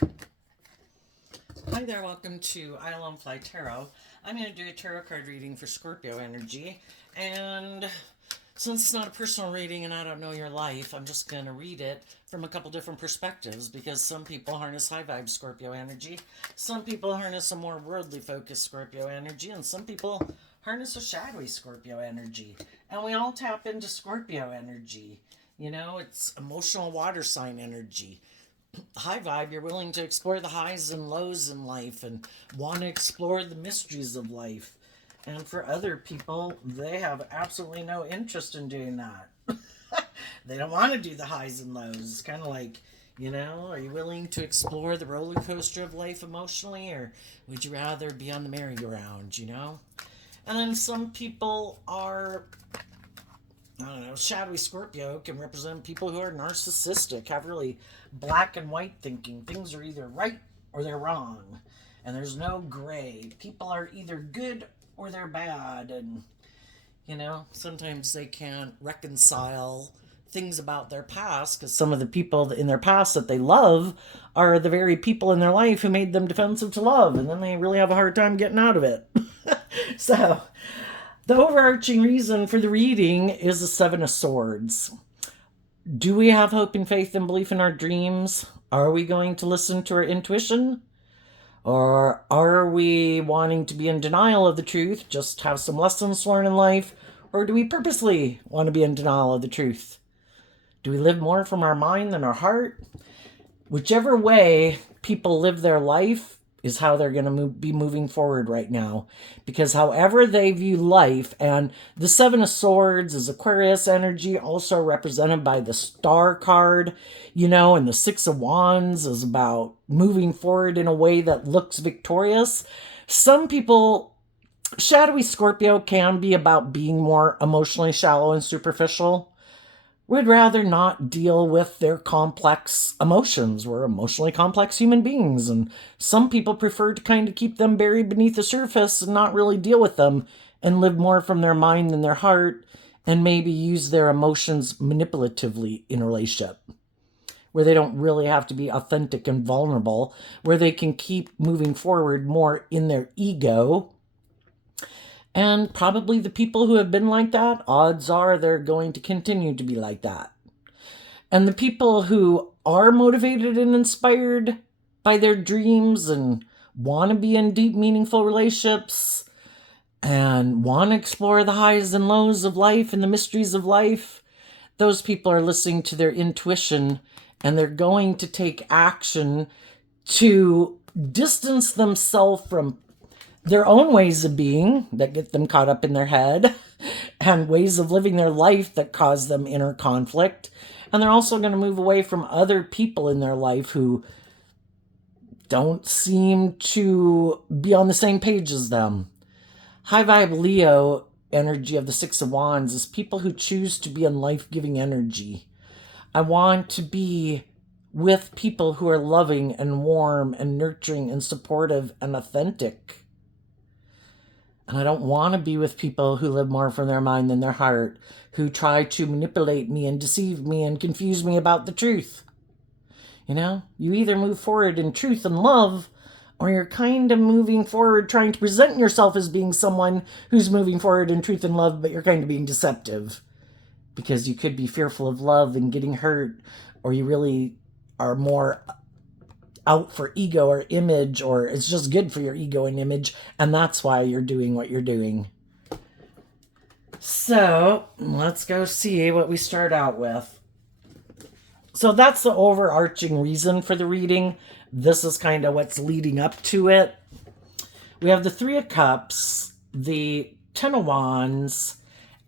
Hi there, welcome to Island Fly Tarot. I'm going to do a tarot card reading for Scorpio energy. And since it's not a personal reading and I don't know your life, I'm just going to read it from a couple different perspectives because some people harness high vibe Scorpio energy, some people harness a more worldly focused Scorpio energy, and some people harness a shadowy Scorpio energy. And we all tap into Scorpio energy. You know, it's emotional water sign energy. High vibe, you're willing to explore the highs and lows in life and want to explore the mysteries of life. And for other people, they have absolutely no interest in doing that. They don't want to do the highs and lows. It's kind of like, are you willing to explore the roller coaster of life emotionally, or would you rather be on the merry-go-round? And then some people are, I don't know, shadowy Scorpio can represent people who are narcissistic, have really black and white thinking. Things are either right or they're wrong, and there's no gray. People are either good or they're bad, and sometimes they can't reconcile things about their past because some of the people in their past that they love are the very people in their life who made them defensive to love, and then they really have a hard time getting out of it. So the overarching reason for the reading is the Seven of Swords. Do we have hope and faith and belief in our dreams? Are we going to listen to our intuition? Or are we wanting to be in denial of the truth, just have some lessons learned in life? Or do we purposely want to be in denial of the truth? Do we live more from our mind than our heart? Whichever way people live their life is how they're going to be moving forward right now. Because however they view life, and the Seven of Swords is Aquarius energy, also represented by the Star card, and the Six of Wands is about moving forward in a way that looks victorious. Some people, shadowy Scorpio can be about being more emotionally shallow and superficial. Would rather not deal with their complex emotions. We're emotionally complex human beings, and some people prefer to kind of keep them buried beneath the surface and not really deal with them and live more from their mind than their heart, and maybe use their emotions manipulatively in a relationship where they don't really have to be authentic and vulnerable, where they can keep moving forward more in their ego. And probably the people who have been like that, odds are they're going to continue to be like that. And the people who are motivated and inspired by their dreams and want to be in deep, meaningful relationships and want to explore the highs and lows of life and the mysteries of life, those people are listening to their intuition, and they're going to take action to distance themselves from their own ways of being that get them caught up in their head and ways of living their life that cause them inner conflict. And they're also going to move away from other people in their life who don't seem to be on the same page as them. High vibe Leo energy of the Six of Wands is people who choose to be in life-giving energy. I want to be with people who are loving and warm and nurturing and supportive and authentic. And I don't want to be with people who live more from their mind than their heart, who try to manipulate me and deceive me and confuse me about the truth. You either move forward in truth and love, or you're kind of moving forward trying to present yourself as being someone who's moving forward in truth and love, but you're kind of being deceptive. Because you could be fearful of love and getting hurt, or you really are more out for ego or image, or it's just good for your ego and image, and that's why you're doing what you're doing. So let's go see what we start out with. So that's the overarching reason for the reading. This is kind of what's leading up to it. We have the Three of Cups, the Ten of Wands,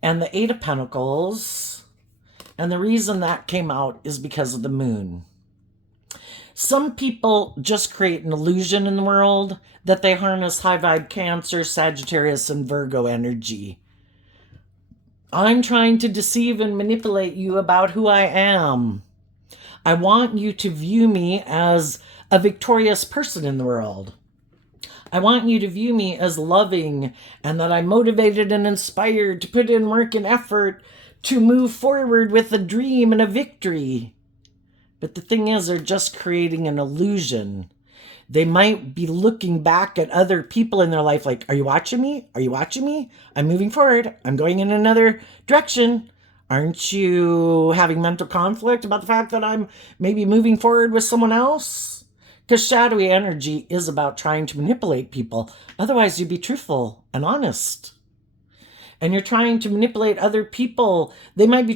and the Eight of Pentacles. And the reason that came out is because of the moon. Some people just create an illusion in the world that they harness high vibe Cancer, Sagittarius, and Virgo energy. I'm trying to deceive and manipulate you about who I am. I want you to view me as a victorious person in the world. I want you to view me as loving, and that I'm motivated and inspired to put in work and effort to move forward with a dream and a victory. But the thing is, they're just creating an illusion. They might be looking back at other people in their life like, are you watching me? Are you watching me? I'm moving forward. I'm going in another direction. Aren't you having mental conflict about the fact that I'm maybe moving forward with someone else? Because shadowy energy is about trying to manipulate people. Otherwise, you'd be truthful and honest. And you're trying to manipulate other people. There might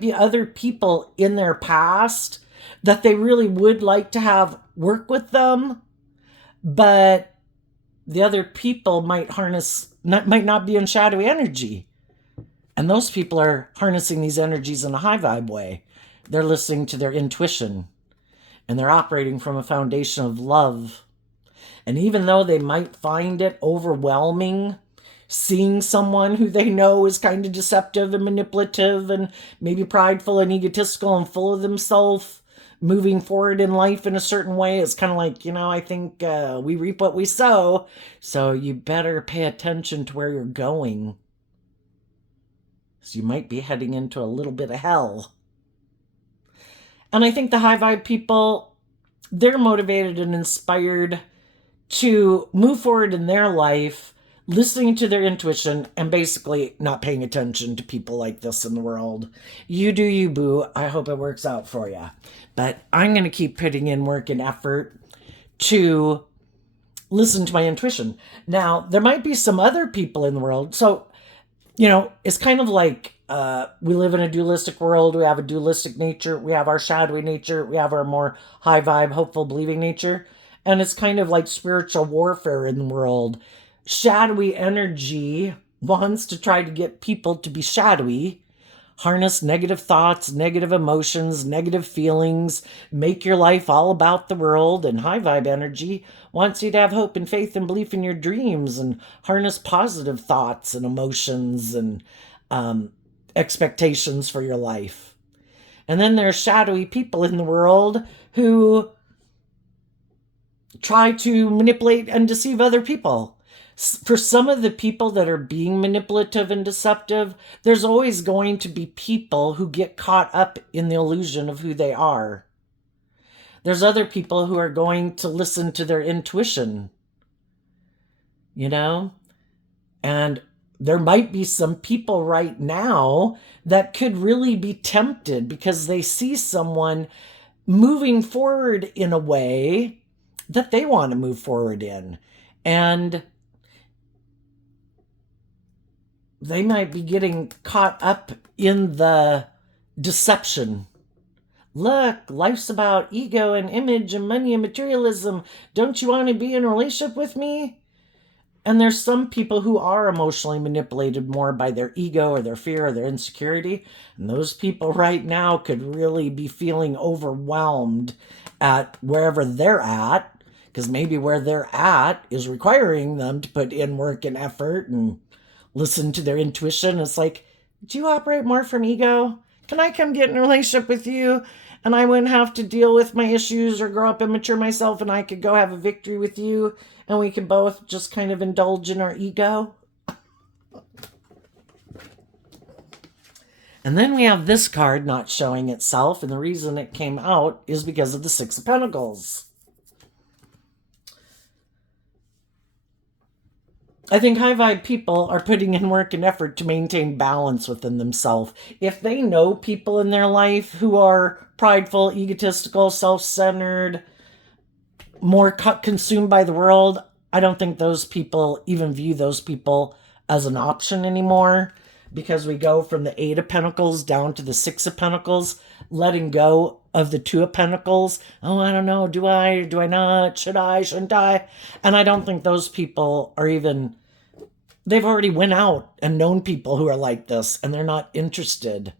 be other people in their past that they really would like to have work with them, but the other people might not be in shadowy energy. And those people are harnessing these energies in a high vibe way. They're listening to their intuition, and they're operating from a foundation of love. And even though they might find it overwhelming, seeing someone who they know is kind of deceptive and manipulative and maybe prideful and egotistical and full of themselves, moving forward in life in a certain way, it's kind of like, I think we reap what we sow. So you better pay attention to where you're going. So you might be heading into a little bit of hell. And I think the high vibe people, they're motivated and inspired to move forward in their life, listening to their intuition and basically not paying attention to people like this in the world. You do you, boo. I hope it works out for you. But I'm going to keep putting in work and effort to listen to my intuition. Now, there might be some other people in the world. So, it's kind of like we live in a dualistic world. We have a dualistic nature. We have our shadowy nature. We have our more high vibe, hopeful, believing nature. And it's kind of like spiritual warfare in the world. Shadowy energy wants to try to get people to be shadowy, harness negative thoughts, negative emotions, negative feelings, make your life all about the world. And high vibe energy wants you to have hope and faith and belief in your dreams and harness positive thoughts and emotions and expectations for your life. And then there's shadowy people in the world who try to manipulate and deceive other people. For some of the people that are being manipulative and deceptive, there's always going to be people who get caught up in the illusion of who they are. There's other people who are going to listen to their intuition, And there might be some people right now that could really be tempted because they see someone moving forward in a way that they want to move forward in. And they might be getting caught up in the deception. Look, life's about ego and image and money and materialism. Don't you want to be in a relationship with me? And there's some people who are emotionally manipulated more by their ego or their fear or their insecurity. And those people right now could really be feeling overwhelmed at wherever they're at, because maybe where they're at is requiring them to put in work and effort and listen to their intuition. It's like, do you operate more from ego? Can I come get in a relationship with you and I wouldn't have to deal with my issues or grow up and mature myself, and I could go have a victory with you and we can both just kind of indulge in our ego? And then we have this card not showing itself, and the reason it came out is because of the Six of Pentacles. I think high vibe people are putting in work and effort to maintain balance within themselves. If they know people in their life who are prideful, egotistical, self-centered, more consumed by the world, I don't think those people even view those people as an option anymore, because we go from the Eight of Pentacles down to the Six of Pentacles, letting go of the Two of Pentacles. Oh, I don't know. Do I not? Should I? Shouldn't I? And I don't think those people are even... They've already went out and known people who are like this, and they're not interested.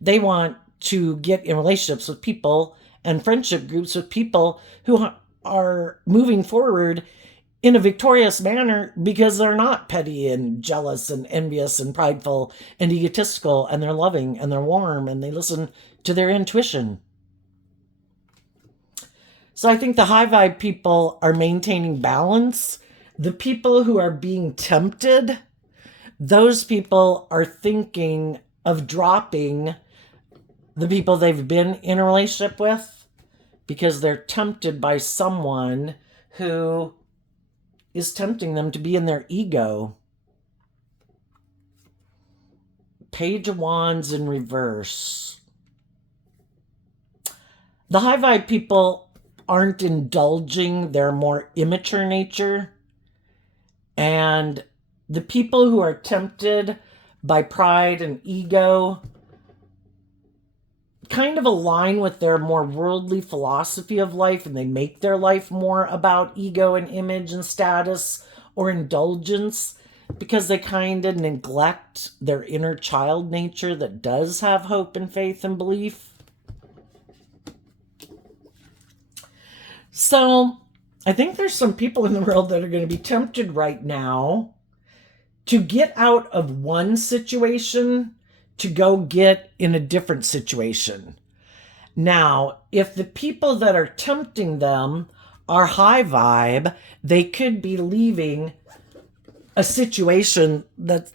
They want to get in relationships with people and friendship groups with people who are moving forward in a victorious manner, because they're not petty and jealous and envious and prideful and egotistical, and they're loving and they're warm and they listen to their intuition. So I think the high vibe people are maintaining balance. The people who are being tempted, those people are thinking of dropping the people they've been in a relationship with because they're tempted by someone who is tempting them to be in their ego. Page of Wands in reverse. The high vibe people aren't indulging their more immature nature. And the people who are tempted by pride and ego kind of align with their more worldly philosophy of life, and they make their life more about ego and image and status or indulgence because they kind of neglect their inner child nature that does have hope and faith and belief. So I think there's some people in the world that are going to be tempted right now to get out of one situation to go get in a different situation. Now, if the people that are tempting them are high vibe, they could be leaving a situation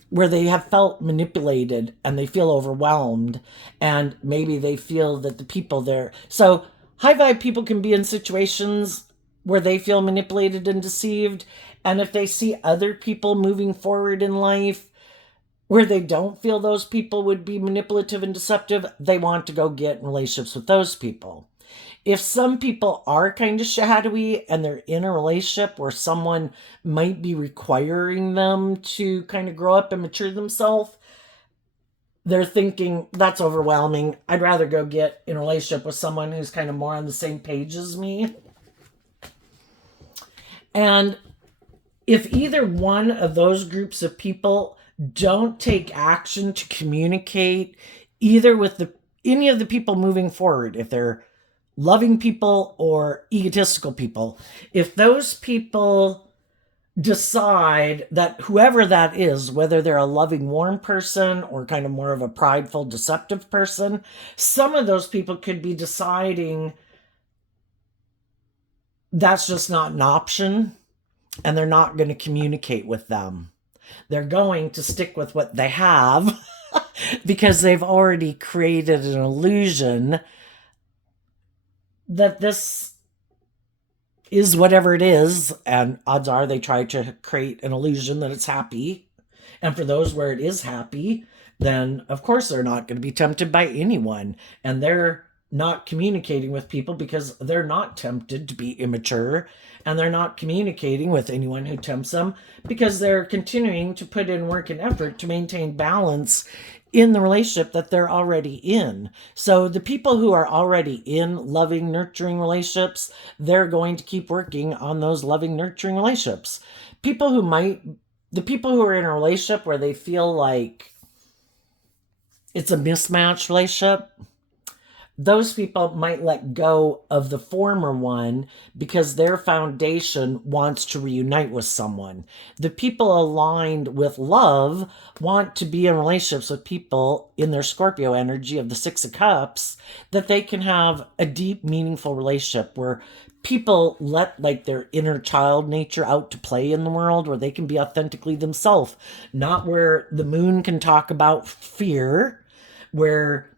where they have felt manipulated and they feel overwhelmed, and maybe they feel that the people there. So high vibe people can be in situations where they feel manipulated and deceived, and if they see other people moving forward in life where they don't feel those people would be manipulative and deceptive, they want to go get in relationships with those people. If some people are kind of shadowy and they're in a relationship where someone might be requiring them to kind of grow up and mature themselves, they're thinking, that's overwhelming. I'd rather go get in a relationship with someone who's kind of more on the same page as me. And if either one of those groups of people don't take action to communicate either with any of the people moving forward, if they're loving people or egotistical people, if those people decide that whoever that is, whether they're a loving, warm person or kind of more of a prideful, deceptive person, some of those people could be deciding that's just not an option, and they're not going to communicate with them. They're going to stick with what they have because they've already created an illusion that this is whatever it is, and odds are they try to create an illusion that it's happy. And for those where it is happy, then of course they're not going to be tempted by anyone, and they're not communicating with people because they're not tempted to be immature, and they're not communicating with anyone who tempts them because they're continuing to put in work and effort to maintain balance in the relationship that they're already in. So the people who are already in loving, nurturing relationships, they're going to keep working on those loving, nurturing relationships. The people who are in a relationship where they feel like it's a mismatched relationship, those people might let go of the former one because their foundation wants to reunite with someone. The people aligned with love want to be in relationships with people in their Scorpio energy of the Six of Cups, that they can have a deep, meaningful relationship where people let like their inner child nature out to play in the world, where they can be authentically themselves, not where the moon can talk about fear, where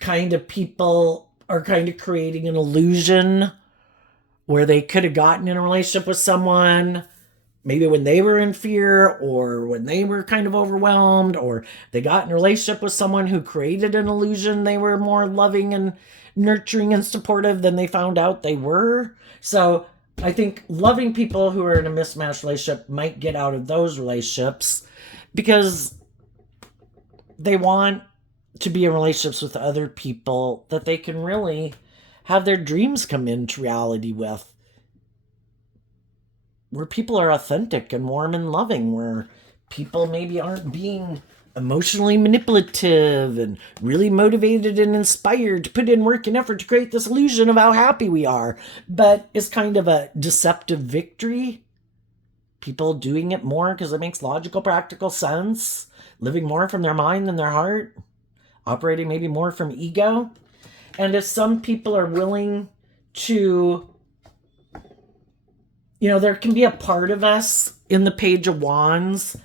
kind of people are kind of creating an illusion where they could have gotten in a relationship with someone maybe when they were in fear or when they were kind of overwhelmed, or they got in a relationship with someone who created an illusion they were more loving and nurturing and supportive than they found out they were. So I think loving people who are in a mismatched relationship might get out of those relationships because they want to be in relationships with other people that they can really have their dreams come into reality with, where people are authentic and warm and loving, where people maybe aren't being emotionally manipulative and really motivated and inspired to put in work and effort to create this illusion of how happy we are, but it's kind of a deceptive victory. People doing it more because it makes logical, practical sense, living more from their mind than their heart, operating maybe more from ego. And if some people are willing to, there can be a part of us in the Page of Wands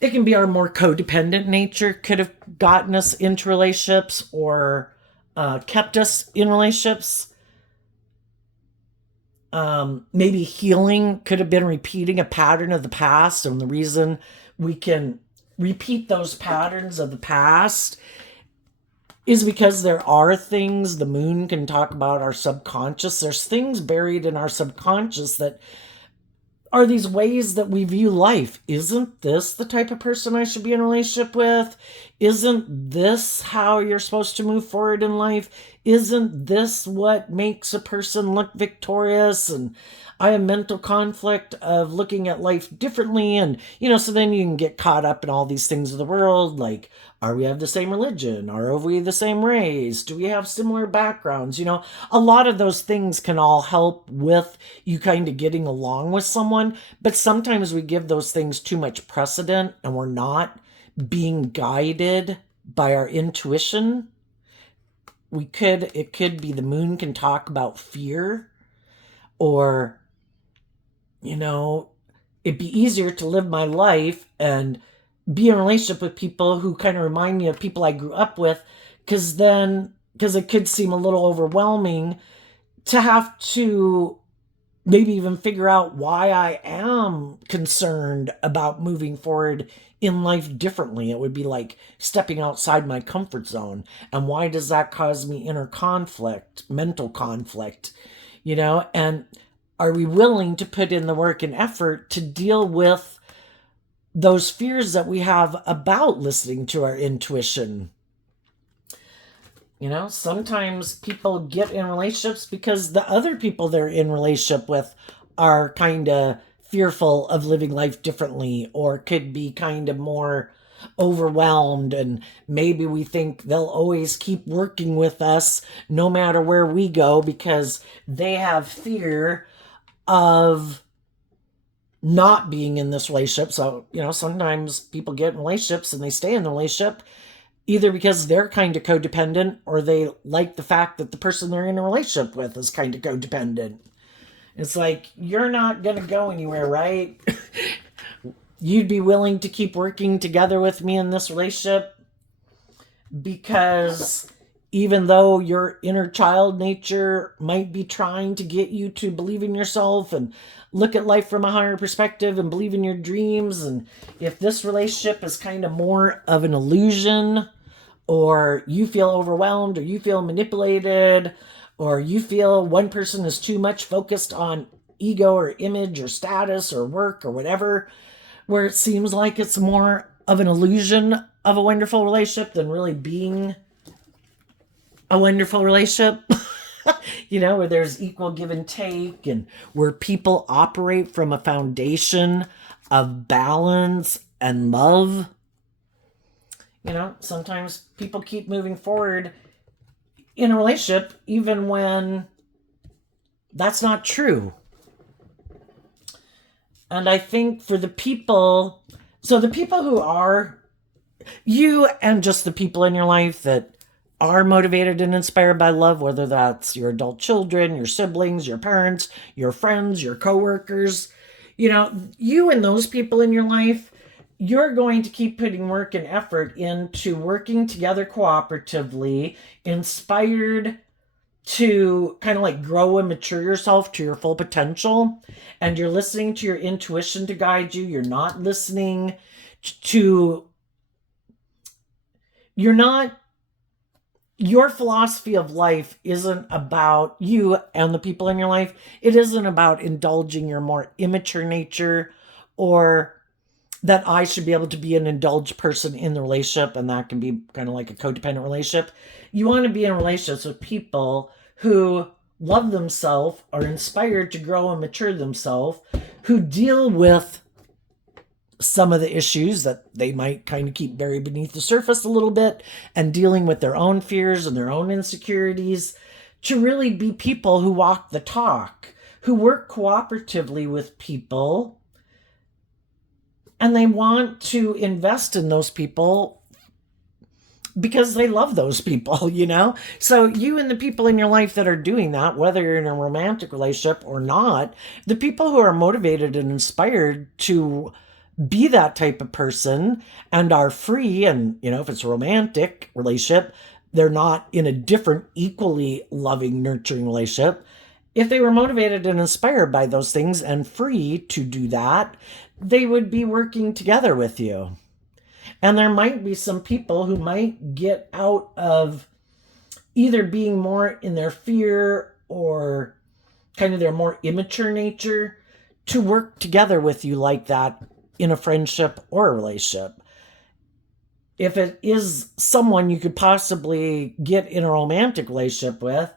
it can be our more codependent nature could have gotten us into relationships or kept us in relationships. Maybe healing could have been repeating a pattern of the past, and the reason we can repeat those patterns of the past is because there are things the moon can talk about our subconscious. There's things buried in our subconscious that are these ways that we view life. Isn't this the type of person I should be in a relationship with? Isn't this how you're supposed to move forward in life? Isn't this what makes a person look victorious? And I have mental conflict of looking at life differently. And, so then you can get caught up in all these things of the world, like, are we have the same religion? Are we the same race? Do we have similar backgrounds? A lot of those things can all help with you kind of getting along with someone. But sometimes we give those things too much precedent and we're not being guided by our intuition. It could be the moon can talk about fear, or, it'd be easier to live my life and be in a relationship with people who kind of remind me of people I grew up with, because it could seem a little overwhelming to have to maybe even figure out why I am concerned about moving forward in life differently. It would be like stepping outside my comfort zone. And why does that cause me inner conflict, mental conflict, and are we willing to put in the work and effort to deal with those fears that we have about listening to our intuition? Sometimes people get in relationships because the other people they're in relationship with are kind of fearful of living life differently, or could be kind of more overwhelmed, and maybe we think they'll always keep working with us no matter where we go because they have fear of not being in this relationship. So, sometimes people get in relationships and they stay in the relationship either because they're kind of codependent, or they like the fact that the person they're in a relationship with is kind of codependent. It's like, you're not going to go anywhere, right? You'd be willing to keep working together with me in this relationship because even though your inner child nature might be trying to get you to believe in yourself and look at life from a higher perspective and believe in your dreams, and if this relationship is kind of more of an illusion, or you feel overwhelmed, or you feel manipulated, or you feel one person is too much focused on ego or image or status or work or whatever, where it seems like it's more of an illusion of a wonderful relationship than really being a wonderful relationship, where there's equal give and take, and where people operate from a foundation of balance and love. Sometimes people keep moving forward in a relationship even when that's not true. And I think for the people who are you, and just the people in your life that are motivated and inspired by love, whether that's your adult children, your siblings, your parents, your friends, your coworkers, you and those people in your life, you're going to keep putting work and effort into working together cooperatively, inspired to kind of like grow and mature yourself to your full potential. And you're listening to your intuition to guide you. You're not listening to, your philosophy of life isn't about you and the people in your life. It isn't about indulging your more immature nature, or that I should be able to be an indulged person in the relationship, and that can be kind of like a codependent relationship. You want to be in relationships with people who love themselves, are inspired to grow and mature themselves, who deal with some of the issues that they might kind of keep buried beneath the surface a little bit, and dealing with their own fears and their own insecurities, to really be people who walk the talk, who work cooperatively with people, and they want to invest in those people because they love those people, So you and the people in your life that are doing that, whether you're in a romantic relationship or not, the people who are motivated and inspired to be that type of person and are free. And, if it's a romantic relationship, they're not in a different, equally loving, nurturing relationship. If they were motivated and inspired by those things and free to do that, they would be working together with you. And there might be some people who might get out of either being more in their fear or kind of their more immature nature to work together with you like that in a friendship or a relationship. If it is someone you could possibly get in a romantic relationship with,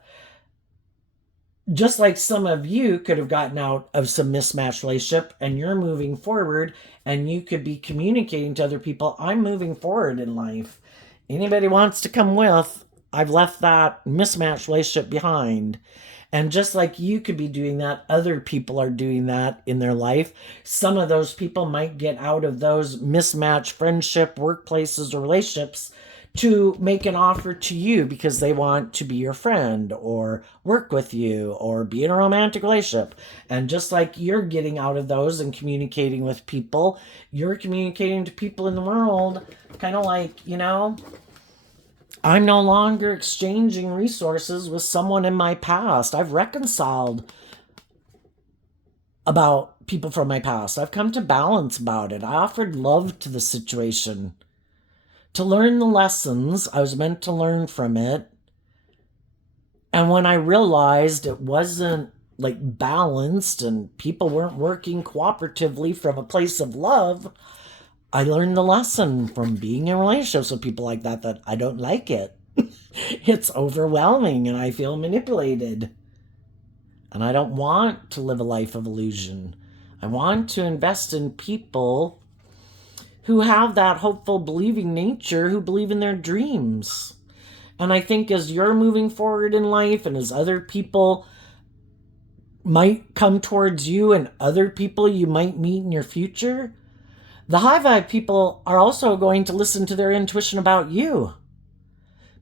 just like some of you could have gotten out of some mismatched relationship and you're moving forward and you could be communicating to other people, I'm moving forward in life. Anybody wants to come with, I've left that mismatched relationship behind. And just like you could be doing that, other people are doing that in their life. Some of those people might get out of those mismatched friendship, workplaces, or relationships to make an offer to you because they want to be your friend or work with you or be in a romantic relationship. And just like you're getting out of those and communicating with people, you're communicating to people in the world, kind of like, I'm no longer exchanging resources with someone in my past. I've reconciled about people from my past. I've come to balance about it. I offered love to the situation to learn the lessons I was meant to learn from it. And when I realized it wasn't like balanced and people weren't working cooperatively from a place of love, I learned the lesson from being in relationships with people like that I don't like it. It's overwhelming and I feel manipulated. And I don't want to live a life of illusion. I want to invest in people who have that hopeful, believing nature, who believe in their dreams. And I think as you're moving forward in life and as other people might come towards you and other people you might meet in your future, the high vibe people are also going to listen to their intuition about you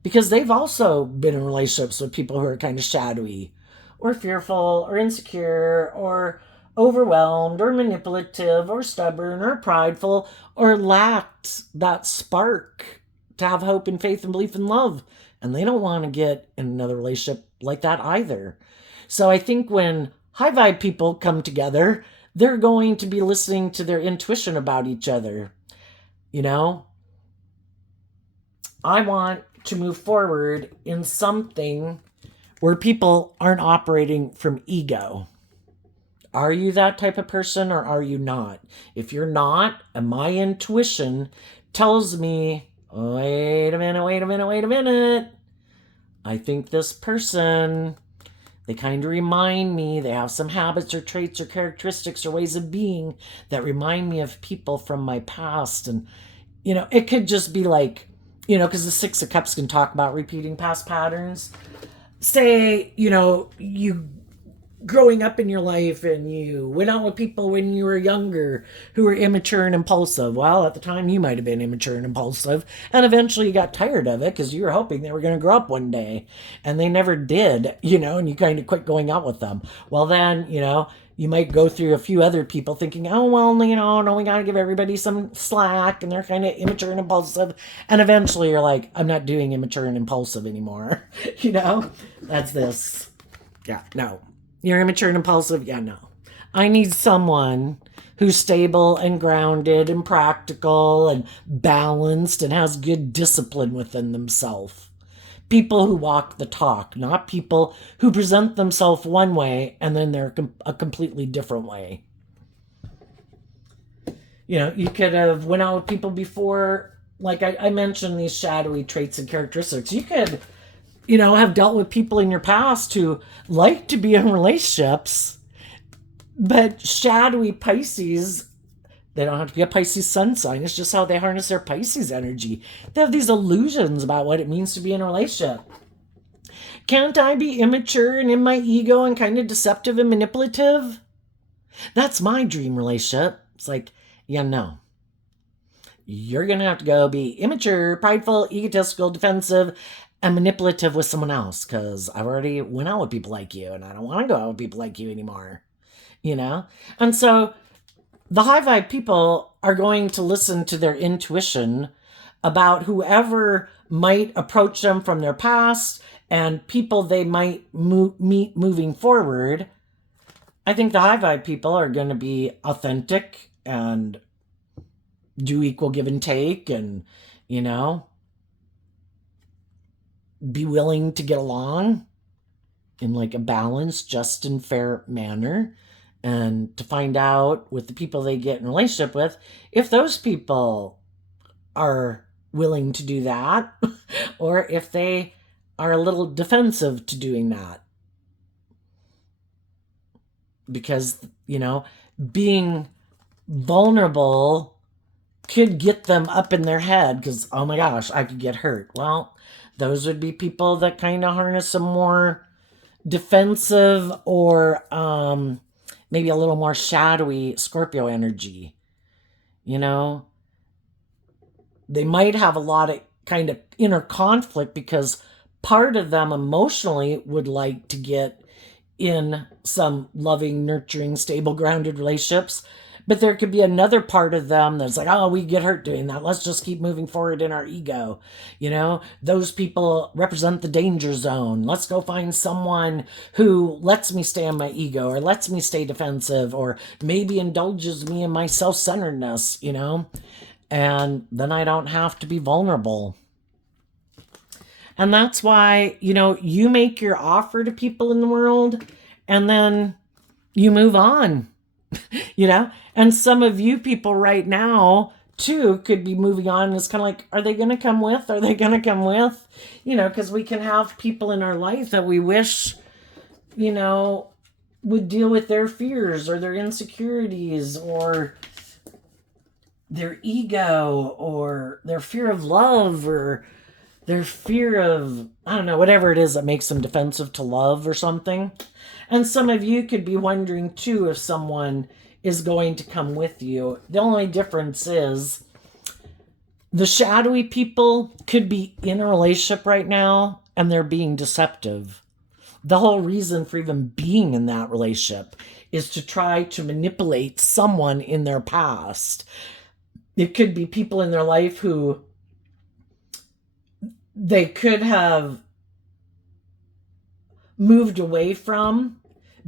because they've also been in relationships with people who are kind of shadowy or fearful or insecure or overwhelmed or manipulative or stubborn or prideful or lacked that spark to have hope and faith and belief and love. And they don't want to get in another relationship like that either. So I think when high vibe people come together, they're going to be listening to their intuition about each other. I want to move forward in something where people aren't operating from ego. Are you that type of person or are you not? If you're not, and my intuition tells me, wait a minute. I think this person, they kind of remind me, they have some habits or traits or characteristics or ways of being that remind me of people from my past. And, it could just be like, because the Six of Cups can talk about repeating past patterns. Say, you growing up in your life and you went out with people when you were younger who were immature and impulsive. Well, at the time you might have been immature and impulsive, and eventually you got tired of it because you were hoping they were going to grow up one day, and they never did, and you kind of quit going out with them. Well, then, you might go through a few other people thinking, oh, well, no, we got to give everybody some slack and they're kind of immature and impulsive. And eventually you're like, I'm not doing immature and impulsive anymore. That's this. Yeah, no. You're immature and impulsive? Yeah, no. I need someone who's stable and grounded and practical and balanced and has good discipline within themselves. People who walk the talk, not people who present themselves one way and then they're a completely different way. You could have went out with people before, like I mentioned these shadowy traits and characteristics. You could have dealt with people in your past who like to be in relationships, but shadowy Pisces, they don't have to be a Pisces sun sign. It's just how they harness their Pisces energy. They have these illusions about what it means to be in a relationship. Can't I be immature and in my ego and kind of deceptive and manipulative? That's my dream relationship. It's like, yeah, no. You're going to have to go be immature, prideful, egotistical, defensive, and manipulative with someone else because I've already went out with people like you and I don't want to go out with people like you anymore. And so the high vibe people are going to listen to their intuition about whoever might approach them from their past and people they might meet moving forward. I think the high vibe people are going to be authentic and do equal give and take and, you know, be willing to get along in like a balanced, just and fair manner, and to find out with the people they get in relationship with if those people are willing to do that or if they are a little defensive to doing that. Because, you know, being vulnerable could get them up in their head because, oh my gosh, I could get hurt. Well, those would be people that kind of harness a more defensive or maybe a little more shadowy Scorpio energy. You know, they might have a lot of kind of inner conflict because part of them emotionally would like to get in some loving, nurturing, stable, grounded relationships. But there could be another part of them that's like, oh, we get hurt doing that. Let's just keep moving forward in our ego. You know, those people represent the danger zone. Let's go find someone who lets me stay on my ego or lets me stay defensive or maybe indulges me in my self-centeredness, you know, and then I don't have to be vulnerable. And that's why, you know, you make your offer to people in the world and then you move on, you know? And some of you people right now, too, could be moving on. And it's kind of like, are they going to come with? Are they going to come with? You know, because we can have people in our life that we wish, you know, would deal with their fears or their insecurities or their ego or their fear of love or their fear of, I don't know, whatever it is that makes them defensive to love or something. And some of you could be wondering too if someone is going to come with you. The only difference is the shadowy people could be in a relationship right now and they're being deceptive. The whole reason for even being in that relationship is to try to manipulate someone in their past. It could be people in their life who they could have moved away from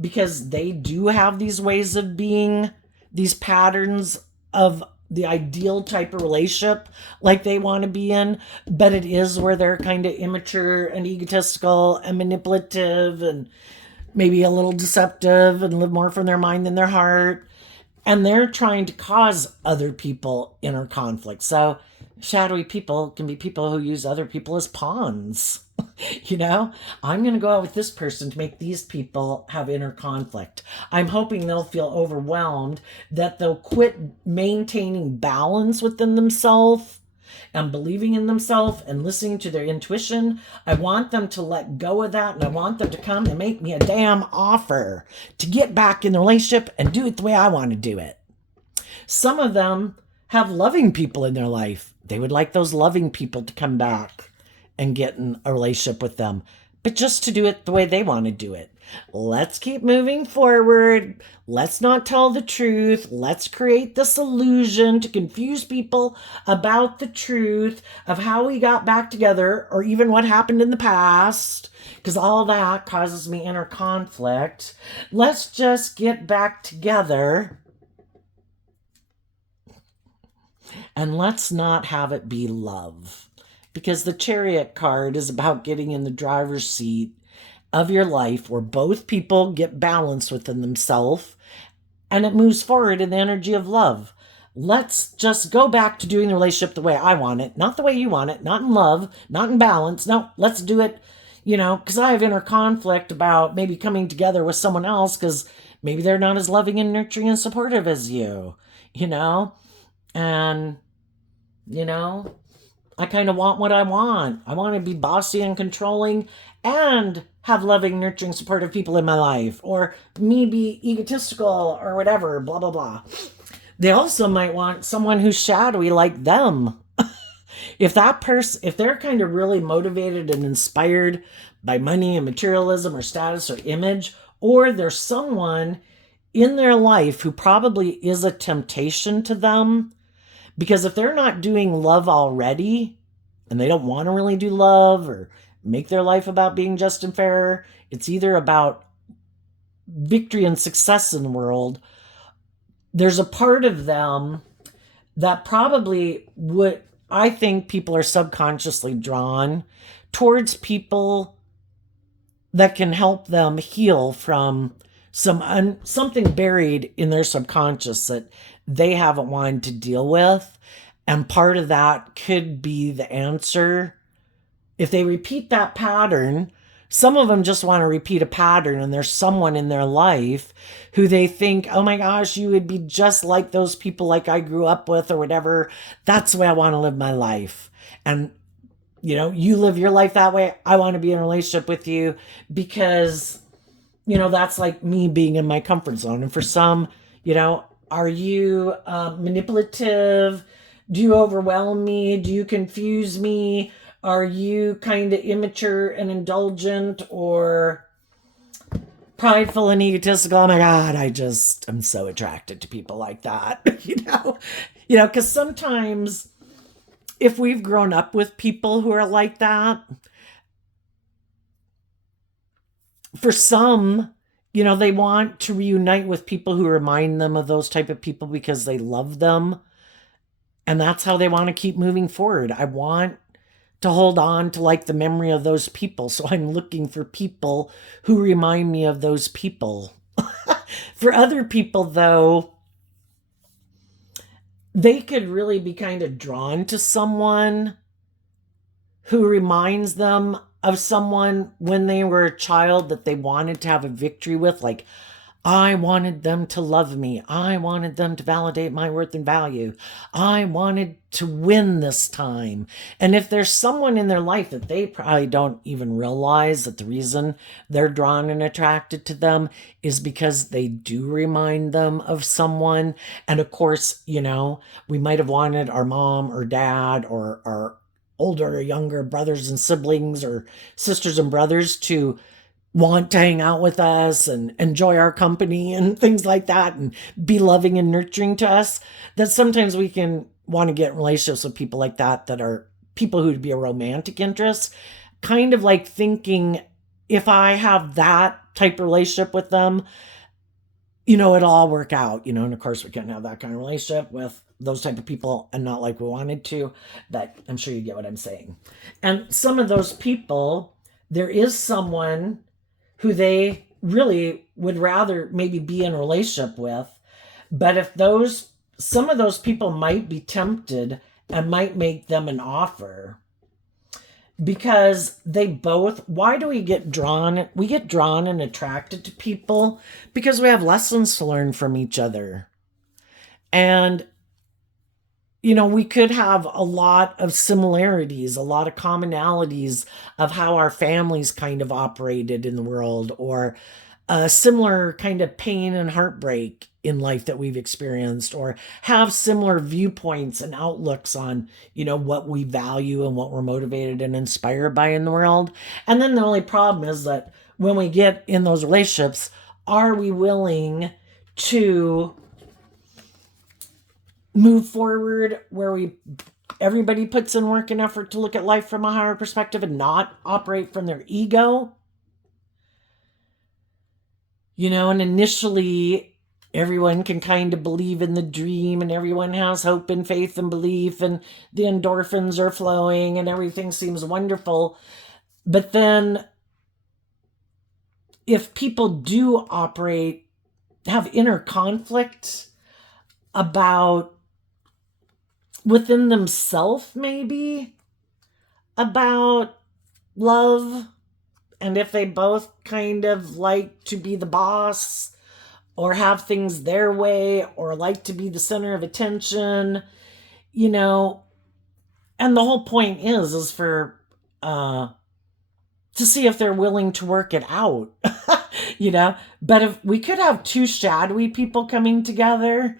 because they do have these ways of being, these patterns of the ideal type of relationship like they want to be in, but it is where they're kind of immature and egotistical and manipulative and maybe a little deceptive and live more from their mind than their heart. And they're trying to cause other people inner conflict. So shadowy people can be people who use other people as pawns. You know, I'm going to go out with this person to make these people have inner conflict. I'm hoping they'll feel overwhelmed, that they'll quit maintaining balance within themselves and believing in themselves and listening to their intuition. I want them to let go of that, and I want them to come and make me a damn offer to get back in the relationship and do it the way I want to do it. Some of them have loving people in their life. They would like those loving people to come back and get in a relationship with them, but just to do it the way they want to do it. Let's keep moving forward. Let's not tell the truth. Let's create this illusion to confuse people about the truth of how we got back together or even what happened in the past, because all that causes me inner conflict. Let's just get back together. And let's not have it be love. Because the Chariot card is about getting in the driver's seat of your life where both people get balance within themselves and it moves forward in the energy of love. Let's just go back to doing the relationship the way I want it, not the way you want it, not in love, not in balance. No, let's do it, you know, because I have inner conflict about maybe coming together with someone else because maybe they're not as loving and nurturing and supportive as you, you know, and, you know, I kind of want what I want. I want to be bossy and controlling and have loving, nurturing, supportive people in my life. Or me be egotistical or whatever, blah, blah, blah. They also might want someone who's shadowy like them. If they're kind of really motivated and inspired by money and materialism or status or image, or there's someone in their life who probably is a temptation to them, because if they're not doing love already and they don't want to really do love or make their life about being just and fair, it's either about victory and success in the world. There's a part of them that probably would, I think people are subconsciously drawn towards people that can help them heal from something buried in their subconscious that they haven't wanted to deal with. And part of that could be the answer. If they repeat that pattern, some of them just want to repeat a pattern, and there's someone in their life who they think, oh my gosh, you would be just like those people like I grew up with or whatever. That's the way I want to live my life. And, you live your life that way. I want to be in a relationship with you because, that's like me being in my comfort zone. And for some, are you manipulative? Do you overwhelm me? Do you confuse me? Are you kind of immature and indulgent or prideful and egotistical? Oh my God, I'm so attracted to people like that. Because sometimes if we've grown up with people who are like that, for some, they want to reunite with people who remind them of those type of people because they love them. And that's how they want to keep moving forward. I want to hold on to like the memory of those people. So I'm looking for people who remind me of those people. For other people, though, they could really be kind of drawn to someone who reminds them of someone when they were a child that they wanted to have a victory with. Like, I wanted them to love me. I wanted them to validate my worth and value. I wanted to win this time. And if there's someone in their life that they probably don't even realize that the reason they're drawn and attracted to them is because they do remind them of someone. And of course, we might have wanted our mom or dad or our older or younger brothers and siblings or sisters and brothers to want to hang out with us and enjoy our company and things like that and be loving and nurturing to us, that sometimes we can want to get in relationships with people like that are people who'd be a romantic interest, kind of like thinking if I have that type of relationship with them, it'll all work out, and of course we couldn't have that kind of relationship with those type of people and not like we wanted to, but I'm sure you get what I'm saying. And some of those people, there is someone who they really would rather maybe be in a relationship with. But if some of those people might be tempted and might make them an offer because why do we get drawn? We get drawn and attracted to people because we have lessons to learn from each other. And we could have a lot of similarities, a lot of commonalities of how our families kind of operated in the world, or a similar kind of pain and heartbreak in life that we've experienced, or have similar viewpoints and outlooks on, what we value and what we're motivated and inspired by in the world. And then the only problem is that when we get in those relationships, are we willing to move forward where everybody puts in work and effort to look at life from a higher perspective and not operate from their ego? And initially everyone can kind of believe in the dream and everyone has hope and faith and belief and the endorphins are flowing and everything seems wonderful. But then if people do have inner conflict about within themselves, maybe, about love, and if they both kind of like to be the boss or have things their way or like to be the center of attention, and the whole point is for to see if they're willing to work it out. But if we could have two shadowy people coming together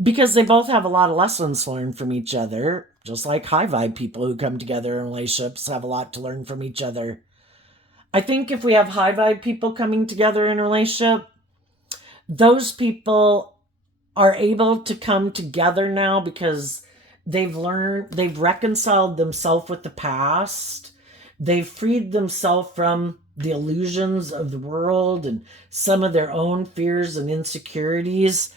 because they both have a lot of lessons learned from each other, just like high vibe people who come together in relationships have a lot to learn from each other. I think if we have high vibe people coming together in a relationship, those people are able to come together now because they've reconciled themselves with the past. They've freed themselves from the illusions of the world and some of their own fears and insecurities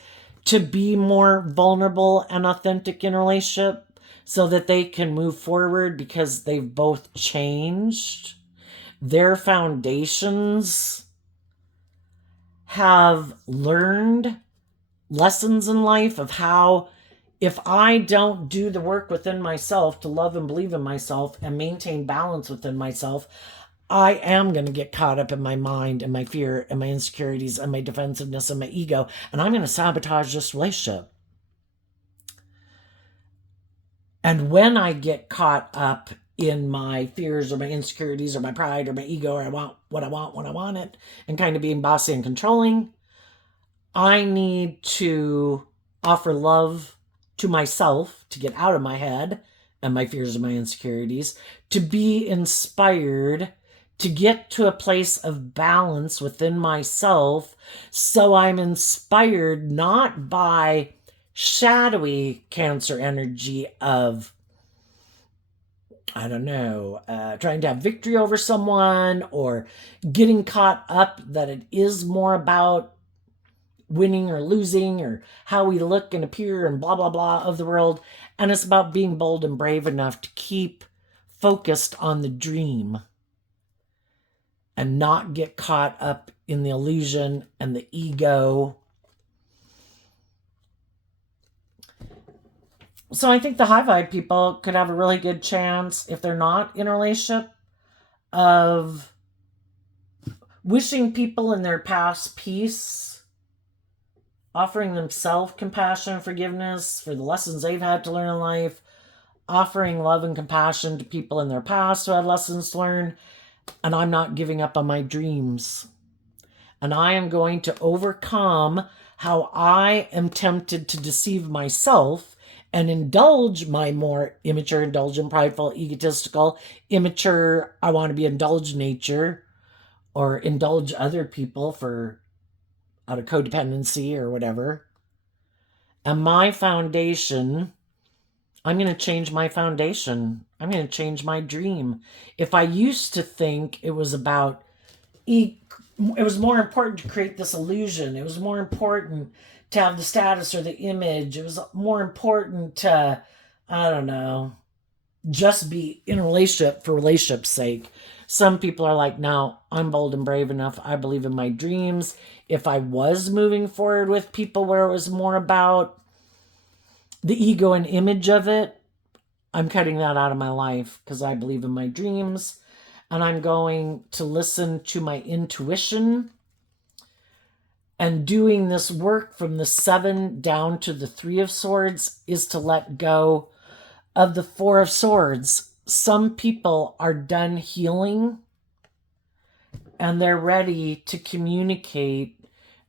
to be more vulnerable and authentic in a relationship so that they can move forward because they've both changed. Their foundations have learned lessons in life of how, if I don't do the work within myself to love and believe in myself and maintain balance within myself, I am going to get caught up in my mind and my fear and my insecurities and my defensiveness and my ego, and I'm going to sabotage this relationship. And when I get caught up in my fears or my insecurities or my pride or my ego, or I want what I want when I want it, and kind of being bossy and controlling, I need to offer love to myself to get out of my head and my fears and my insecurities, to be inspired, to get to a place of balance within myself, so I'm inspired not by shadowy Cancer energy of, I don't know, trying to have victory over someone or getting caught up that it is more about winning or losing or how we look and appear and blah, blah, blah of the world. And it's about being bold and brave enough to keep focused on the dream and not get caught up in the illusion and the ego. So I think the high vibe people could have a really good chance, if they're not in a relationship, of wishing people in their past peace, offering them self-compassion and forgiveness for the lessons they've had to learn in life, offering love and compassion to people in their past who had lessons to learn, and I'm not giving up on my dreams. And I am going to overcome how I am tempted to deceive myself and indulge my more immature, indulgent, prideful, egotistical, immature, I want to be indulged nature, or indulge other people for out of codependency or whatever. And my foundation, I'm going to change my foundation. I'm going to change my dream. If I used to think it was about, it was more important to create this illusion. It was more important to have the status or the image. It was more important to, I don't know, just be in a relationship for relationship's sake. Some people are like, no, I'm bold and brave enough. I believe in my dreams. If I was moving forward with people where it was more about the ego and image of it, I'm cutting that out of my life because I believe in my dreams. And I'm going to listen to my intuition. And doing this work from the 7 down to the 3 of Swords is to let go of the 4 of Swords. Some people are done healing and they're ready to communicate,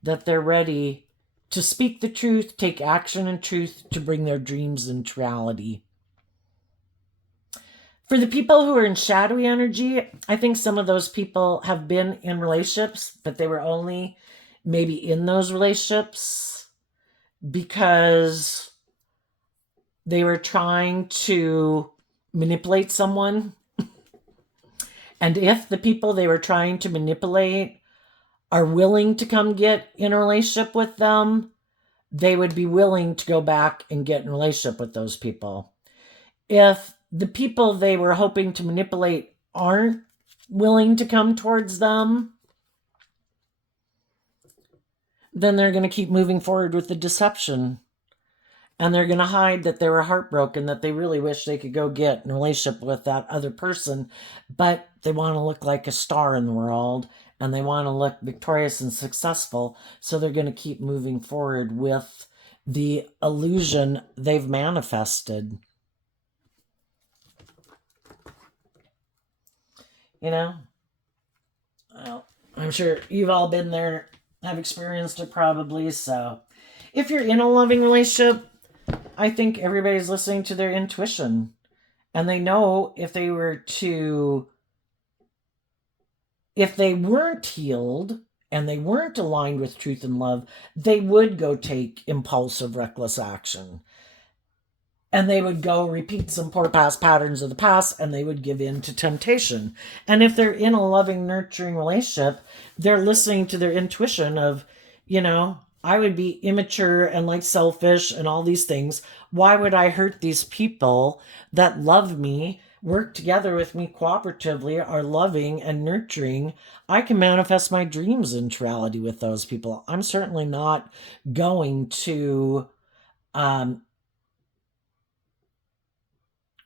that they're ready to speak the truth, take action in truth, to bring their dreams into reality. For the people who are in shadowy energy, I think some of those people have been in relationships, but they were only maybe in those relationships because they were trying to manipulate someone. And if the people they were trying to manipulate are willing to come get in a relationship with them, they would be willing to go back and get in a relationship with those people. If the people they were hoping to manipulate aren't willing to come towards them, then they're going to keep moving forward with the deception. And they're going to hide that they were heartbroken, that they really wish they could go get in a relationship with that other person, but they want to look like a star in the world, and they want to look victorious and successful, so they're going to keep moving forward with the illusion they've manifested. You know? Well, I'm sure you've all been there, have experienced it probably, so if you're in a loving relationship, I think everybody's listening to their intuition, and they know if they weren't healed and they weren't aligned with truth and love, they would go take impulsive, reckless action. And they would go repeat some poor past patterns of the past, and they would give in to temptation. And if they're in a loving, nurturing relationship, they're listening to their intuition of, I would be immature and like selfish and all these things. Why would I hurt these people that love me, work together with me cooperatively, are loving and nurturing? I can manifest my dreams into reality with those people. I'm certainly not going to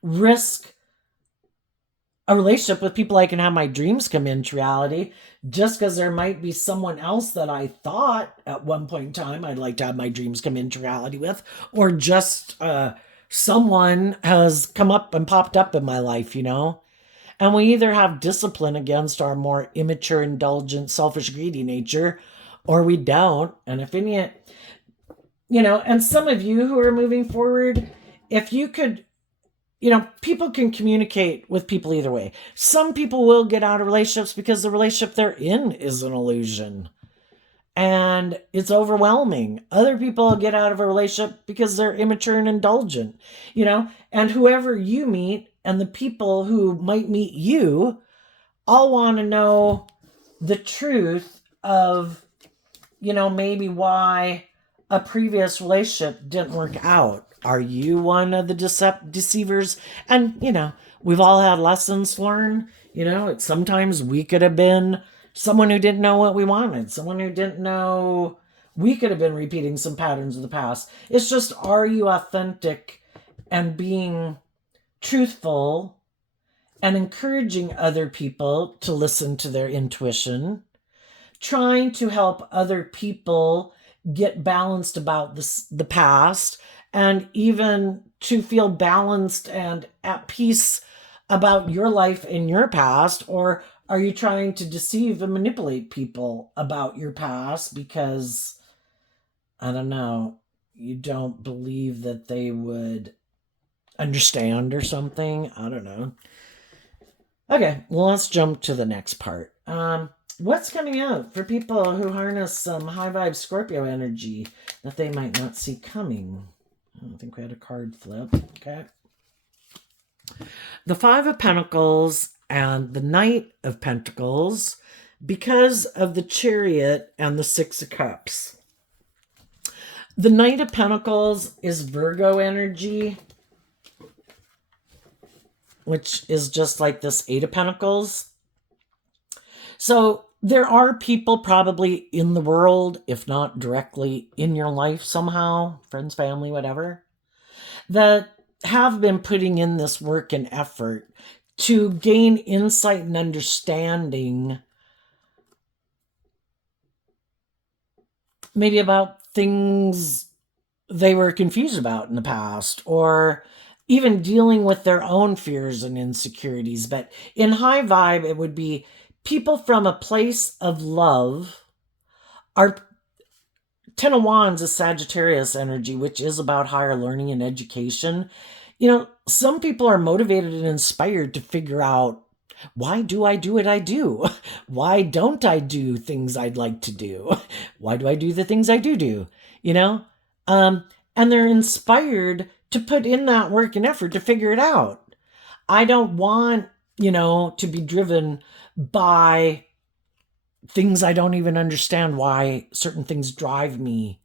risk a relationship with people I can have my dreams come into reality just because there might be someone else that I thought at one point in time I'd like to have my dreams come into reality with, or just someone has come up and popped up in my life, And we either have discipline against our more immature, indulgent, selfish, greedy nature, or we don't. And if any, and some of you who are moving forward, if you could, people can communicate with people either way. Some people will get out of relationships because the relationship they're in is an illusion and it's overwhelming. Other people get out of a relationship because they're immature and indulgent, and whoever you meet and the people who might meet you all want to know the truth of, maybe why a previous relationship didn't work out. Are you one of the deceivers? And, we've all had lessons learned. Sometimes we could have been someone who didn't know what we wanted, someone who didn't know. We could have been repeating some patterns of the past. It's just, are you authentic and being truthful and encouraging other people to listen to their intuition, trying to help other people get balanced about the past, and even to feel balanced and at peace about your life in your past? Or are you trying to deceive and manipulate people about your past because, I don't know, you don't believe that they would understand or something? I don't know. Okay, well, let's jump to the next part. What's coming out for people who harness some high vibe Scorpio energy that they might not see coming? I don't think we had a card flip. Okay. The Five of Pentacles and the Knight of Pentacles, because of the Chariot and the Six of Cups. The Knight of Pentacles is Virgo energy, which is just like this Eight of Pentacles. So there are people probably in the world, if not directly in your life somehow, friends, family, whatever, that have been putting in this work and effort to gain insight and understanding maybe about things they were confused about in the past, or even dealing with their own fears and insecurities. But in high vibe, it would be people from a place of love. Our Ten of Wands is Sagittarius energy, which is about higher learning and education. Some people are motivated and inspired to figure out, why do I do what I do? Why don't I do things I'd like to do? Why do I do the things I do? And they're inspired to put in that work and effort to figure it out. I don't want, to be driven by things I don't even understand why certain things drive me.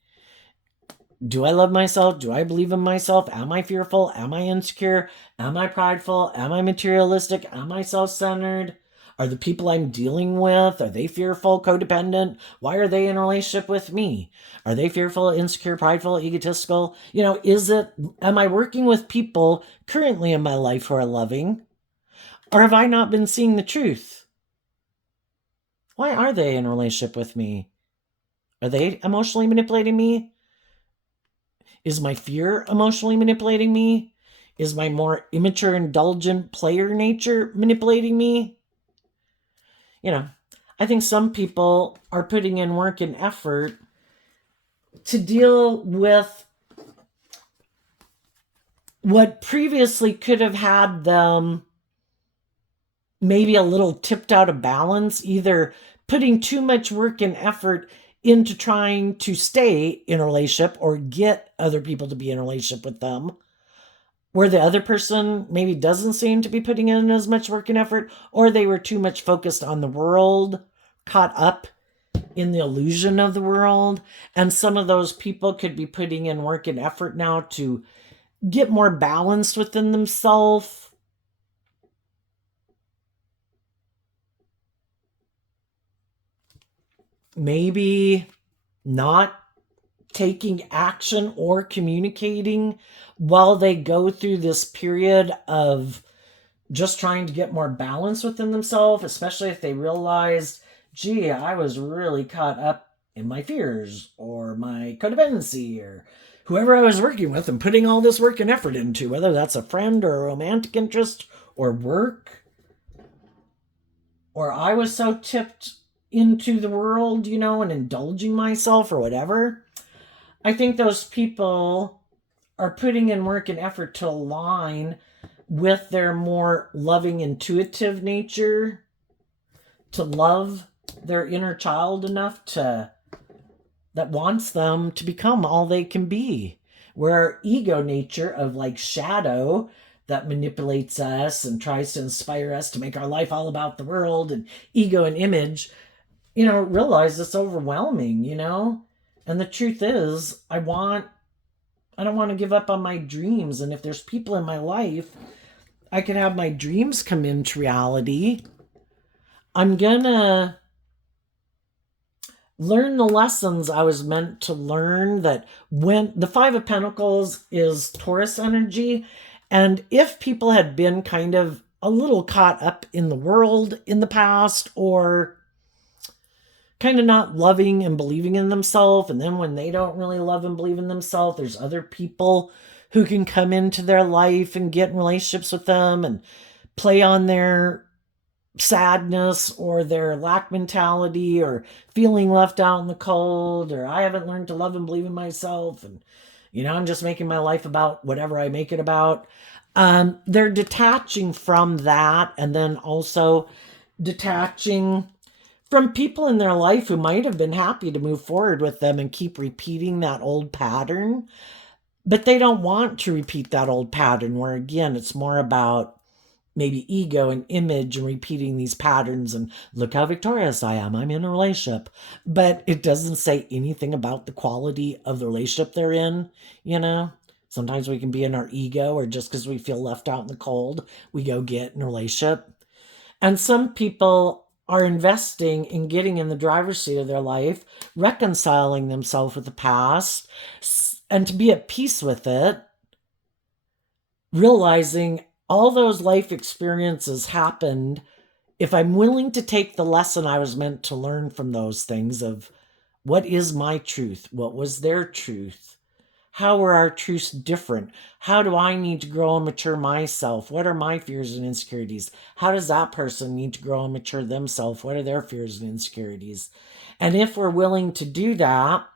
Do I love myself? Do I believe in myself? Am I fearful? Am I insecure? Am I prideful? Am I materialistic? Am I self-centered? Are the people I'm dealing with, are they fearful, codependent? Why are they in a relationship with me? Are they fearful, insecure, prideful, egotistical? Am I working with people currently in my life who are loving? Or have I not been seeing the truth? Why are they in a relationship with me? Are they emotionally manipulating me? Is my fear emotionally manipulating me? Is my more immature, indulgent player nature manipulating me? I think some people are putting in work and effort to deal with what previously could have had them maybe a little tipped out of balance, either putting too much work and effort into trying to stay in a relationship or get other people to be in a relationship with them, where the other person maybe doesn't seem to be putting in as much work and effort, or they were too much focused on the world, caught up in the illusion of the world. And some of those people could be putting in work and effort now to get more balanced within themselves. Maybe not taking action or communicating while they go through this period of just trying to get more balance within themselves, especially if they realized, gee, I was really caught up in my fears or my codependency or whoever I was working with and putting all this work and effort into, whether that's a friend or a romantic interest or work, or I was so tipped into the world, and indulging myself or whatever. I think those people are putting in work and effort to align with their more loving, intuitive nature, to love their inner child enough that wants them to become all they can be. Where ego nature of like shadow that manipulates us and tries to inspire us to make our life all about the world, and ego and image, realize it's overwhelming, And the truth is, I don't want to give up on my dreams. And if there's people in my life, I can have my dreams come into reality. I'm gonna learn the lessons I was meant to learn. That when the Five of Pentacles is Taurus energy, and if people had been kind of a little caught up in the world in the past, or kind of not loving and believing in themselves, and then when they don't really love and believe in themselves, there's other people who can come into their life and get in relationships with them and play on their sadness or their lack mentality or feeling left out in the cold, or I haven't learned to love and believe in myself, and I'm just making my life about whatever I make it about. They're detaching from that, and then also detaching from people in their life who might have been happy to move forward with them and keep repeating that old pattern. But they don't want to repeat that old pattern, where again, it's more about maybe ego and image and repeating these patterns and look how victorious I am, I'm in a relationship. But it doesn't say anything about the quality of the relationship they're in, Sometimes we can be in our ego, or just because we feel left out in the cold, we go get in a relationship. And some people are investing in getting in the driver's seat of their life, reconciling themselves with the past, and to be at peace with it, realizing all those life experiences happened. If I'm willing to take the lesson I was meant to learn from those things of what is my truth, what was their truth, how are our truths different, how do I need to grow and mature myself, what are my fears and insecurities, how does that person need to grow and mature themselves, what are their fears and insecurities. And if we're willing to do that,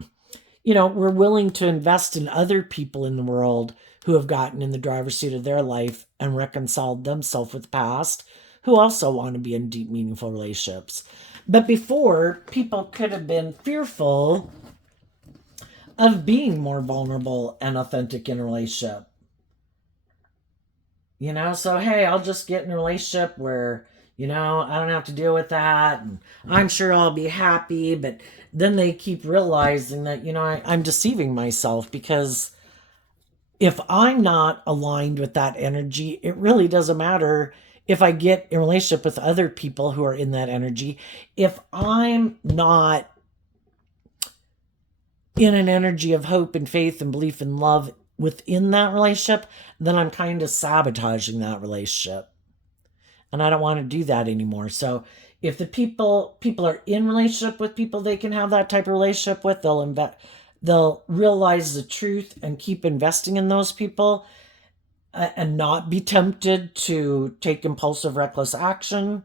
we're willing to invest in other people in the world who have gotten in the driver's seat of their life and reconciled themselves with the past, who also want to be in deep, meaningful relationships. But before, people could have been fearful of being more vulnerable and authentic in a relationship. So hey, I'll just get in a relationship where, I don't have to deal with that, and I'm sure I'll be happy. But then they keep realizing that, I'm deceiving myself, because if I'm not aligned with that energy, it really doesn't matter if I get in a relationship with other people who are in that energy. If I'm not in an energy of hope and faith and belief and love within that relationship, then I'm kind of sabotaging that relationship. And I don't want to do that anymore. So if the people are in relationship with people they can have that type of relationship with, they'll realize the truth and keep investing in those people, and not be tempted to take impulsive, reckless action.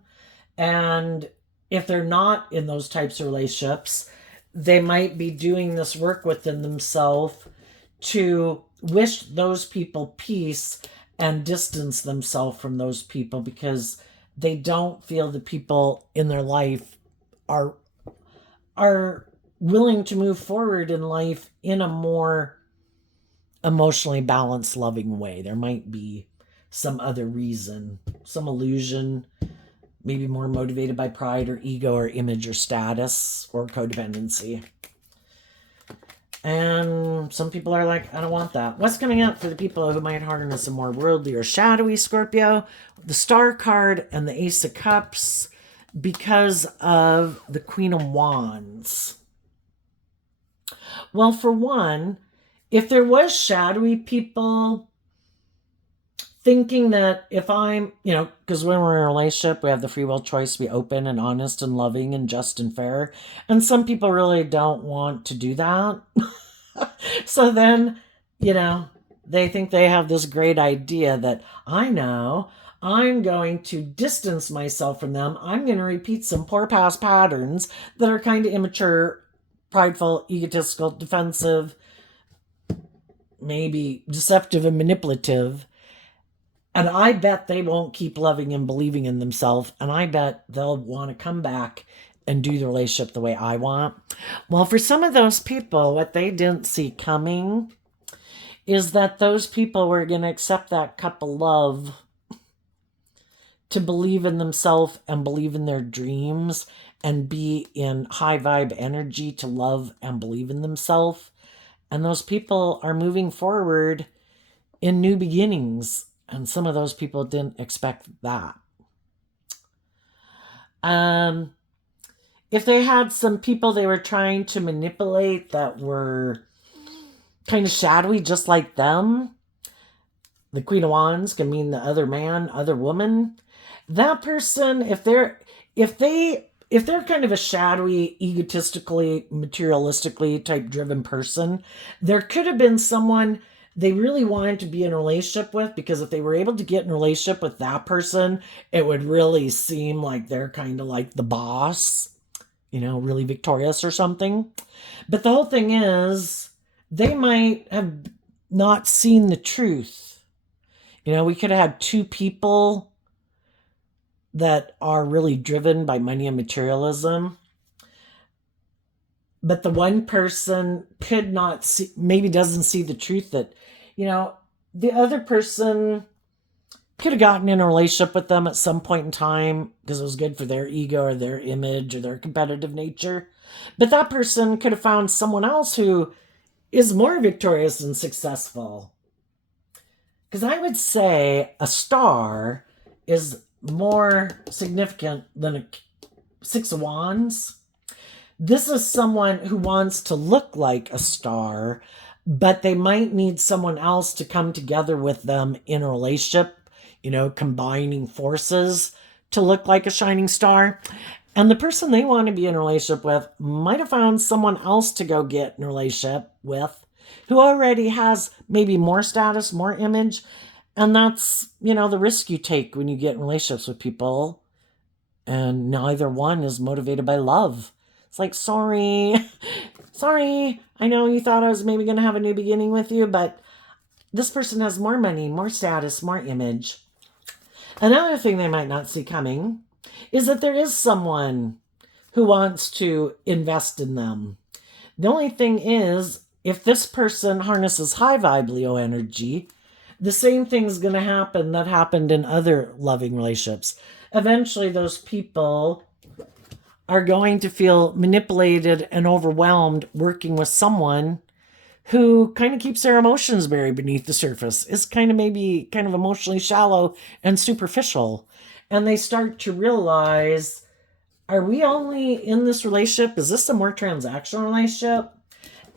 And if they're not in those types of relationships, they might be doing this work within themselves to wish those people peace and distance themselves from those people, because they don't feel the people in their life are are willing to move forward in life in a more emotionally balanced, loving way. There might be some other reason, some illusion, maybe more motivated by pride or ego or image or status or codependency. And some people are like, I don't want that. What's coming up for the people who might harness a more worldly or shadowy Scorpio? The Star card and the Ace of Cups, because of the Queen of Wands. Well, for one, if there was shadowy people thinking that if I'm, because when we're in a relationship, we have the free will choice to be open and honest and loving and just and fair. And some people really don't want to do that. So then, they think they have this great idea that I know I'm going to distance myself from them. I'm going to repeat some poor past patterns that are kind of immature, prideful, egotistical, defensive, maybe deceptive and manipulative. And I bet they won't keep loving and believing in themselves. And I bet they'll want to come back and do the relationship the way I want. Well, for some of those people, what they didn't see coming is that those people were going to accept that cup of love to believe in themselves and believe in their dreams and be in high vibe energy to love and believe in themselves. And those people are moving forward in new beginnings. And some of those people didn't expect that. If they had some people they were trying to manipulate that were kind of shadowy, just like them, the Queen of Wands can mean the other man, other woman. That person, if they're kind of a shadowy, egotistically, materialistically type driven person, there could have been someone they really wanted to be in a relationship with, because if they were able to get in a relationship with that person, it would really seem like they're kind of like the boss, really victorious or something. But the whole thing is, they might have not seen the truth. We could have had two people that are really driven by money and materialism. But the one person could not see, maybe doesn't see the truth that, the other person could have gotten in a relationship with them at some point in time because it was good for their ego or their image or their competitive nature. But that person could have found someone else who is more victorious and successful. Because I would say a star is more significant than a Six of Wands. This is someone who wants to look like a star, but they might need someone else to come together with them in a relationship, combining forces to look like a shining star. And the person they want to be in a relationship with might have found someone else to go get in a relationship with who already has maybe more status, more image. And that's, the risk you take when you get in relationships with people. And neither one is motivated by love. It's like, sorry, I know you thought I was maybe going to have a new beginning with you, but this person has more money, more status, more image. Another thing they might not see coming is that there is someone who wants to invest in them. The only thing is, if this person harnesses high vibe Leo energy, the same thing's going to happen that happened in other loving relationships. Eventually, those people are going to feel manipulated and overwhelmed working with someone who kind of keeps their emotions buried beneath the surface. It's maybe emotionally shallow and superficial. And they start to realize, are we only in this relationship? Is this a more transactional relationship?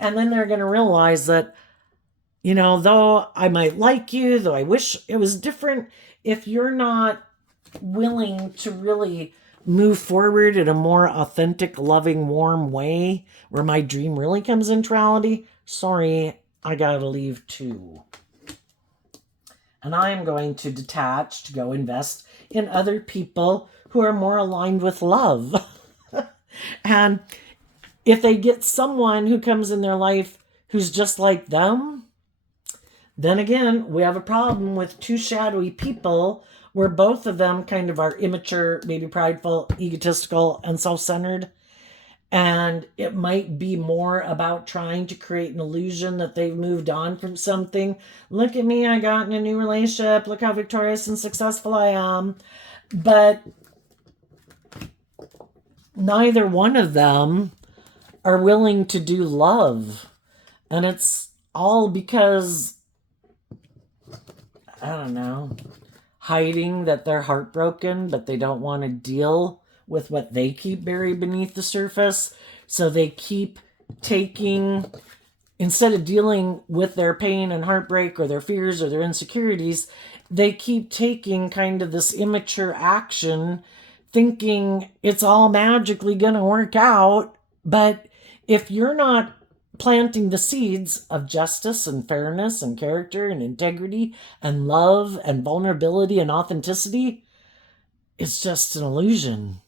And then they're going to realize that, though I might like you, though I wish it was different, if you're not willing to really move forward in a more authentic, loving, warm way where my dream really comes into reality, sorry, I gotta leave too. And I'm going to detach to go invest in other people who are more aligned with love. And if they get someone who comes in their life who's just like them, then again, we have a problem with two shadowy people where both of them kind of are immature, maybe prideful, egotistical, and self-centered. And it might be more about trying to create an illusion that they've moved on from something. Look at me, I got in a new relationship. Look how victorious and successful I am. But neither one of them are willing to do love. And it's all because, I don't know, hiding that they're heartbroken, but they don't want to deal with what they keep buried beneath the surface. So they keep taking, instead of dealing with their pain and heartbreak or their fears or their insecurities, they keep taking kind of this immature action, thinking it's all magically going to work out. But if you're not planting the seeds of justice and fairness and character and integrity and love and vulnerability and authenticity, it's just an illusion.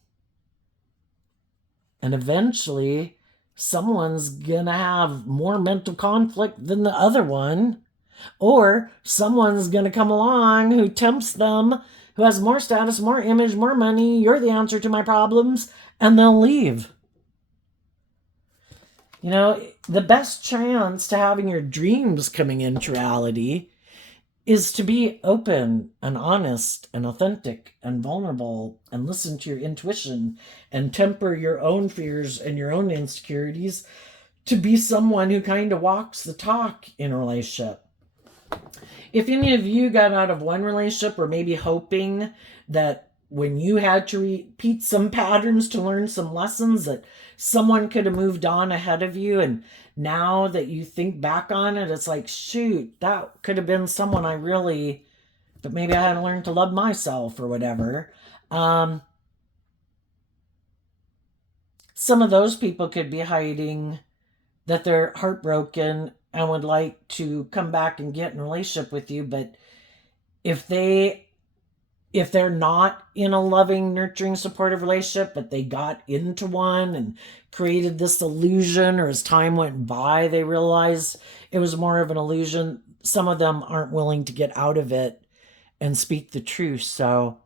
And eventually, someone's gonna have more mental conflict than the other one, or someone's gonna come along who tempts them, who has more status, more image, more money. You're the answer to my problems, and they'll leave. You know, the best chance to having your dreams coming into reality is to be open and honest and authentic and vulnerable and listen to your intuition and temper your own fears and your own insecurities to be someone who kind of walks the talk in a relationship. If any of you got out of one relationship or maybe hoping that when you had to repeat some patterns to learn some lessons that someone could have moved on ahead of you, and now that you think back on it, it's like, shoot, that could have been someone I really, but maybe I hadn't learned to love myself or whatever. Some of those people could be hiding that they're heartbroken and would like to come back and get in a relationship with you, but if they're not in a loving, nurturing, supportive relationship, but they got into one and created this illusion, or as time went by, they realized it was more of an illusion, some of them aren't willing to get out of it and speak the truth. So,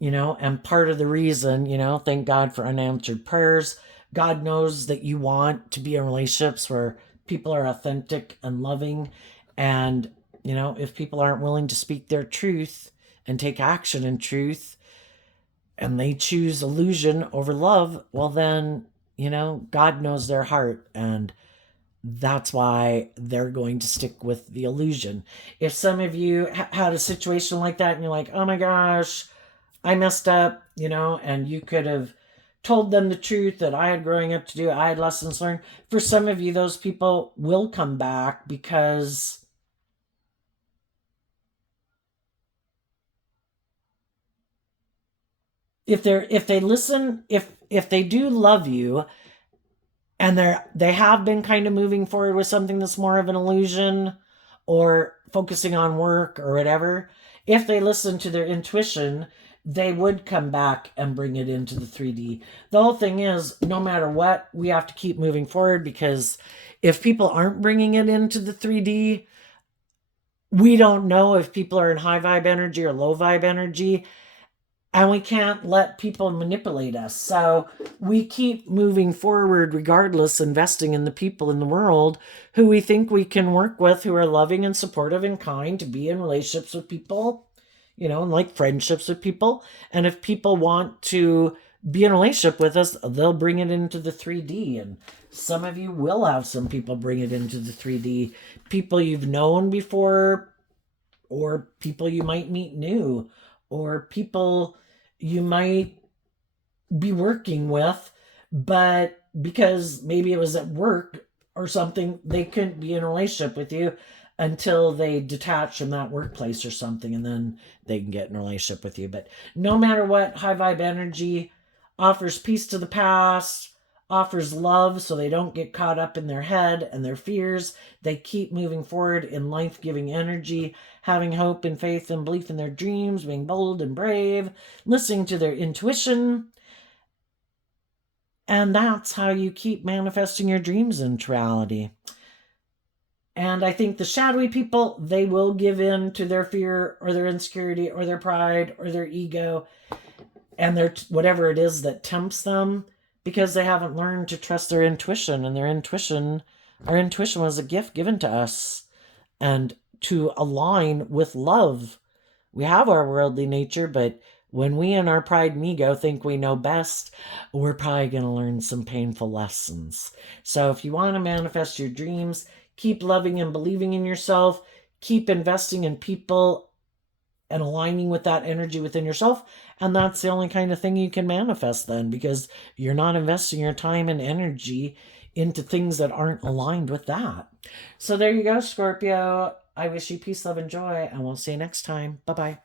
and part of the reason, thank God for unanswered prayers. God knows that you want to be in relationships where people are authentic and loving. And, if people aren't willing to speak their truth and take action in truth, and they choose illusion over love, well then, God knows their heart, and that's why they're going to stick with the illusion. If some of you had a situation like that and you're like, oh my gosh, I messed up, and you could have told them the truth that I had growing up to do, I had lessons learned. For some of you, those people will come back because if they listen, if they do love you, and they have been kind of moving forward with something that's more of an illusion or focusing on work or whatever, if they listen to their intuition, they would come back and bring it into the 3D. The whole thing is, no matter what, we have to keep moving forward, because if people aren't bringing it into the 3D, we don't know if people are in high vibe energy or low vibe energy, and we can't let people manipulate us. So we keep moving forward regardless, investing in the people in the world who we think we can work with, who are loving and supportive and kind, to be in relationships with people, and like friendships with people. And if people want to be in a relationship with us, they'll bring it into the 3D. And some of you will have some people bring it into the 3D. People you've known before, or people you might meet new, or people you might be working with, but because maybe it was at work or something, they couldn't be in a relationship with you until they detach from that workplace or something, and then they can get in a relationship with you. But no matter what, high vibe energy offers peace to the past, offers love so they don't get caught up in their head and their fears. They keep moving forward in life-giving energy, having hope and faith and belief in their dreams, being bold and brave, listening to their intuition. And that's how you keep manifesting your dreams into reality. And I think the shadowy people, they will give in to their fear or their insecurity or their pride or their ego and their whatever it is that tempts them. because they haven't learned to trust their intuition, and our intuition was a gift given to us, and to align with love. We have our worldly nature, but when we in our pride and ego think we know best, we're probably going to learn some painful lessons. So if you want to manifest your dreams, keep loving and believing in yourself, keep investing in people and aligning with that energy within yourself. And that's the only kind of thing you can manifest then, because you're not investing your time and energy into things that aren't aligned with that. So there you go, Scorpio. I wish you peace, love, and joy, and we'll see you next time. Bye-bye.